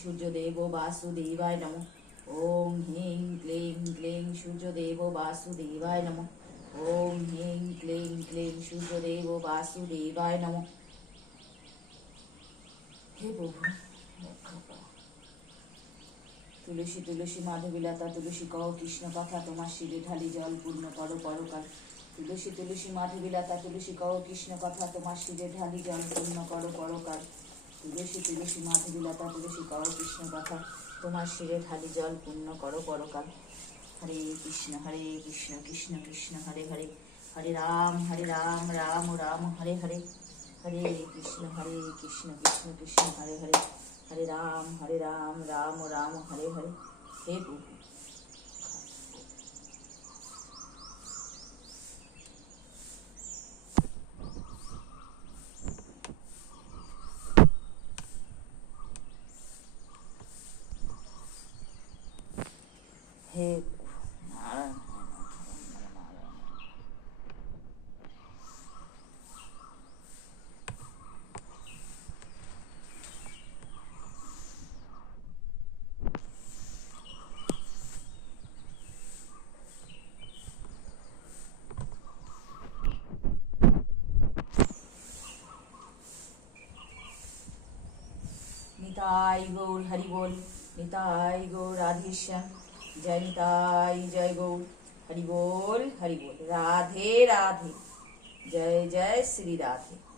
সূর্যদেব বাসুদেবায় নম। ওম হিং ক্লিং ক্লিং সূর্যদেব বাসুদেবায় নম। ওম হিং ক্লিং ক্লিং সূর্যদেব বাসুদেবায় নম। হে প্রভু তুলসী তুলসী মাধবীলতা, তুলসী কহ কৃষ্ণ কথা তোমার শিরে ঢালি জল, পূর্ণ করো, পরকাল। তুলসী তুলসী মাধবীলতা, তুলসী কহ কৃষ্ণ কথা তোমার শিরে ঢালি জল, পূর্ণ করো, পরকাল। তুলসী তুলসী মাধবীলতা তুলসী কহ কৃষ্ণ কথা তোমার শিরে ঢালি জল পূর্ণ করো পরকাল। হরে কৃষ্ণ হরে কৃষ্ণ কৃষ্ণ কৃষ্ণ, হরে হরে হরে রাম হরে রাম রাম রাম, হরে হরে। হরে কৃষ্ণ হরে কৃষ্ণ কৃষ্ণ কৃষ্ণ, হরে হরে। হরে রাম হরে রাম রাম রাম, হরে হরে। হে প্রভু। हे नारायण। निताय गौर हरिबोल गौर आधीश्यम जयताई जय गौ हरि बोल हरि बोल। राधे राधे। जय जय श्री राधे।